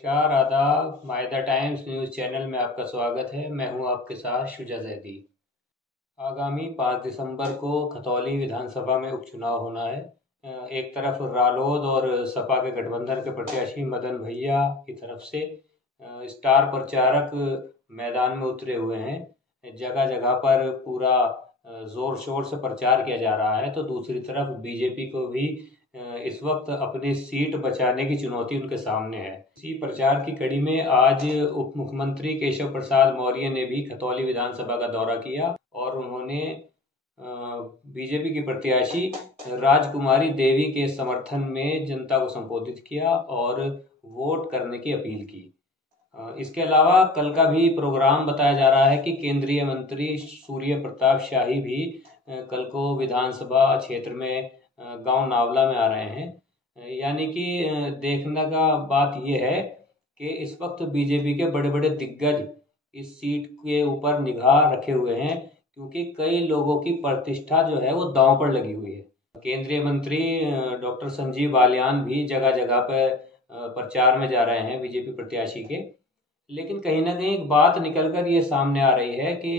नमस्कार, आदाब। My the times news channel में आपका स्वागत है। मैं हूं आपके साथ शुजा जैदी। आगामी 5 दिसंबर को खतौली विधानसभा में उपचुनाव होना है। एक तरफ रालोद और सपा के गठबंधन के प्रत्याशी मदन भैया की तरफ से स्टार प्रचारक मैदान में उतरे हुए हैं। जगह जगह पर पूरा ज़ोर शोर से प्रचार किया जा रहा है, तो दूसरी तरफ बीजेपी को भी इस वक्त अपनी सीट बचाने की चुनौती उनके सामने है। इसी प्रचार की कड़ी में आज उप मुख्यमंत्री केशव प्रसाद मौर्य ने भी खतौली विधानसभा का दौरा किया और उन्होंने बीजेपी की प्रत्याशी राजकुमारी देवी के समर्थन में जनता को संबोधित किया और वोट करने की अपील की। इसके अलावा कल का भी प्रोग्राम बताया जा रहा है कि केंद्रीय मंत्री सूर्य प्रताप शाही भी कल को विधानसभा क्षेत्र में गांव नावला में आ रहे हैं। यानी कि देखने का बात यह है कि इस वक्त बीजेपी के बड़े बड़े दिग्गज इस सीट के ऊपर निगाह रखे हुए हैं, क्योंकि कई लोगों की प्रतिष्ठा जो है वो दांव पर लगी हुई है। केंद्रीय मंत्री डॉक्टर संजीव बालियान भी जगह जगह पर प्रचार में जा रहे हैं बीजेपी प्रत्याशी के। लेकिन कहीं ना कहीं एक बात निकल कर ये सामने आ रही है कि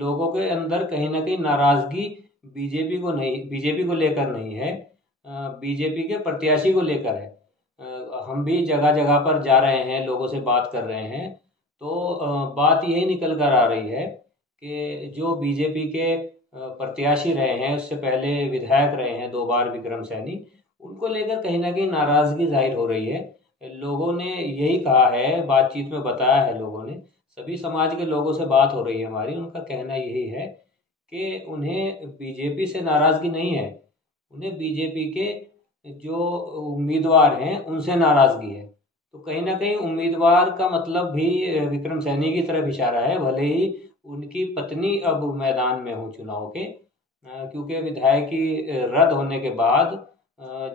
लोगों के अंदर कहीं ना कहीं नाराज़गी बीजेपी को लेकर नहीं है, बीजेपी के प्रत्याशी को लेकर है। हम भी जगह जगह पर जा रहे हैं, लोगों से बात कर रहे हैं, तो बात यही निकल कर आ रही है कि जो बीजेपी के प्रत्याशी रहे हैं, उससे पहले विधायक रहे हैं 2 बार विक्रम सैनी, उनको लेकर कहीं ना कहीं नाराज़गी जाहिर हो रही है। लोगों ने यही कहा है, बातचीत में बताया है लोगों ने, सभी समाज के लोगों से बात हो रही है हमारी, उनका कहना यही है कि उन्हें बीजेपी से नाराज़गी नहीं है, उन्हें बीजेपी के जो उम्मीदवार हैं उनसे नाराज़गी है। तो कहीं ना कहीं उम्मीदवार का मतलब भी विक्रम सैनी की तरफ इशारा है, भले ही उनकी पत्नी अब मैदान में हो चुनाव के, क्योंकि विधायकी रद्द होने के बाद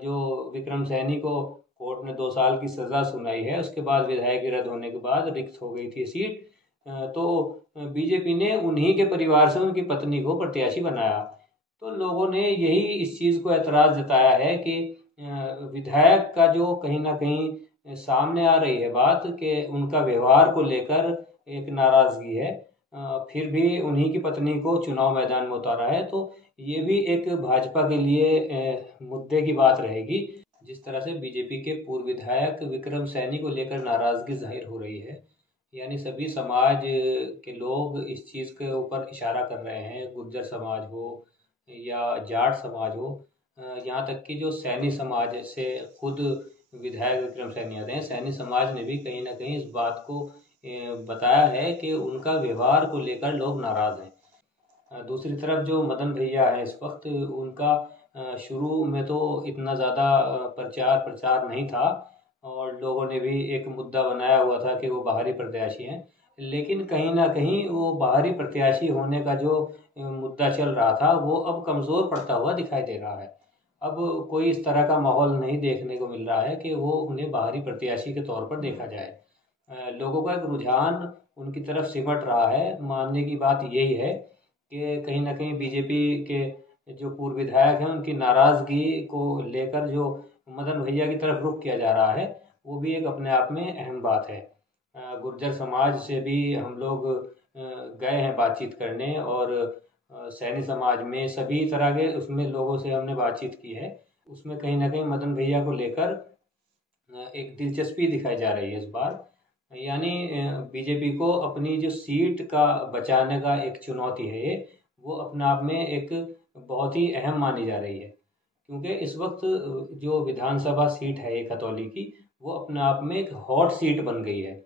जो विक्रम सैनी को कोर्ट ने 2 साल की सज़ा सुनाई है, उसके बाद विधायकी रद्द होने के बाद रिक्त हो गई थी सीट, तो बीजेपी ने उन्हीं के परिवार से उनकी पत्नी को प्रत्याशी बनाया। तो लोगों ने यही इस चीज़ को ऐतराज़ जताया है कि विधायक का जो कहीं ना कहीं सामने आ रही है बात कि उनका व्यवहार को लेकर एक नाराज़गी है, फिर भी उन्हीं की पत्नी को चुनाव मैदान में उतारा है। तो ये भी एक भाजपा के लिए मुद्दे की बात रहेगी। जिस तरह से बीजेपी के पूर्व विधायक विक्रम सैनी को लेकर नाराज़गी जाहिर हो रही है, यानी सभी समाज के लोग इस चीज़ के ऊपर इशारा कर रहे हैं, गुर्जर समाज हो या जाट समाज हो, यहाँ तक कि जो सैनी समाज से खुद विधायक विक्रम सैनी आते हैं, सैनी समाज ने भी कहीं ना कहीं इस बात को बताया है कि उनका व्यवहार को लेकर लोग नाराज़ हैं। दूसरी तरफ जो मदन भैया है इस वक्त, उनका शुरू में तो इतना ज़्यादा प्रचार नहीं था और लोगों ने भी एक मुद्दा बनाया हुआ था कि वो बाहरी प्रत्याशी हैं, लेकिन कहीं ना कहीं वो बाहरी प्रत्याशी होने का जो मुद्दा चल रहा था वो अब कमज़ोर पड़ता हुआ दिखाई दे रहा है। अब कोई इस तरह का माहौल नहीं देखने को मिल रहा है कि वो उन्हें बाहरी प्रत्याशी के तौर पर देखा जाए। लोगों का एक रुझान उनकी तरफ सिमट रहा है। मानने की बात यही है कि कहीं ना कहीं बीजेपी के जो पूर्व विधायक हैं उनकी नाराज़गी को लेकर जो मदन भैया की तरफ रुख किया जा रहा है, वो भी एक अपने आप में अहम बात है। गुर्जर समाज से भी हम लोग गए हैं बातचीत करने, और सैनी समाज में सभी तरह के उसमें लोगों से हमने बातचीत की है। उसमें कहीं ना कहीं मदन भैया को लेकर एक दिलचस्पी दिखाई जा रही है इस बार। यानी बीजेपी को अपनी जो सीट का बचाने का एक चुनौती है ये, वो अपने आप में एक बहुत ही अहम मानी जा रही है, क्योंकि इस वक्त जो विधानसभा सीट है ये खतौली की, वो अपने आप में एक हॉट सीट बन गई है।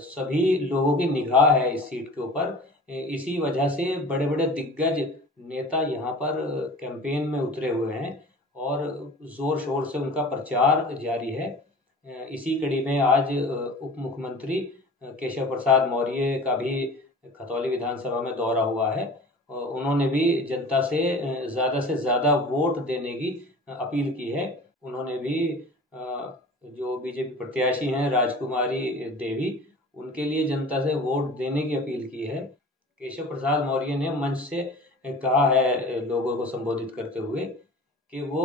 सभी लोगों की निगाह है इस सीट के ऊपर। इसी वजह से बड़े बड़े दिग्गज नेता यहाँ पर कैंपेन में उतरे हुए हैं और ज़ोर शोर से उनका प्रचार जारी है। इसी कड़ी में आज उप मुख्यमंत्री केशव प्रसाद मौर्य का भी खतौली विधानसभा में दौरा हुआ है। उन्होंने भी जनता से ज़्यादा वोट देने की अपील की है। उन्होंने भी जो बीजेपी प्रत्याशी हैं राजकुमारी देवी, उनके लिए जनता से वोट देने की अपील की है। केशव प्रसाद मौर्य ने मंच से कहा है लोगों को संबोधित करते हुए कि वो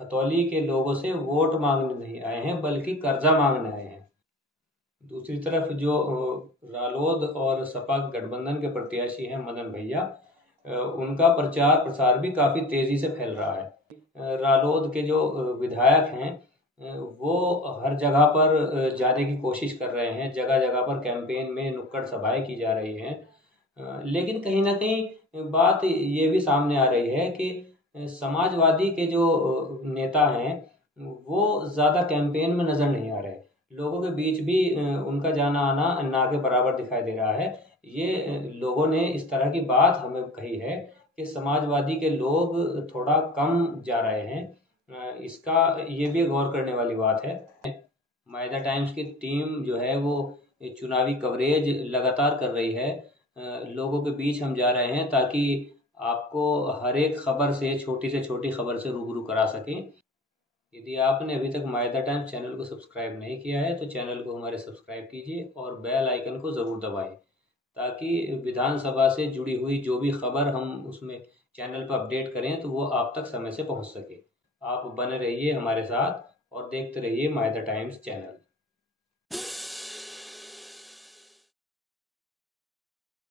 खतौली के लोगों से वोट मांगने नहीं आए हैं, बल्कि कर्जा मांगने आए हैं। दूसरी तरफ जो रालोद और सपा गठबंधन के प्रत्याशी हैं मदन भैया, उनका प्रचार प्रसार भी काफ़ी तेज़ी से फैल रहा है। रालोद के जो विधायक हैं वो हर जगह पर जाने की कोशिश कर रहे हैं, जगह जगह पर कैंपेन में नुक्कड़ सभाएं की जा रही हैं। लेकिन कहीं ना कहीं बात ये भी सामने आ रही है कि समाजवादी के जो नेता हैं वो ज़्यादा कैंपेन में नज़र नहीं आ रहे। लोगों के बीच भी उनका जाना आना ना के बराबर दिखाई दे रहा है। ये लोगों ने इस तरह की बात हमें कही है कि समाजवादी के लोग थोड़ा कम जा रहे हैं। इसका ये भी गौर करने वाली बात है। मायदा टाइम्स की टीम जो है वो चुनावी कवरेज लगातार कर रही है। लोगों के बीच हम जा रहे हैं ताकि आपको हर एक खबर से छोटी खबर से रूबरू करा सकें। यदि आपने अभी तक मायदा टाइम्स चैनल को सब्सक्राइब नहीं किया है तो चैनल को हमारे सब्सक्राइब कीजिए और बेल आइकन को ज़रूर दबाएं, ताकि विधानसभा से जुड़ी हुई जो भी खबर हम उसमें चैनल पर अपडेट करें तो वो आप तक समय से पहुंच सके। आप बने रहिए हमारे साथ और देखते रहिए मायदा टाइम्स चैनल।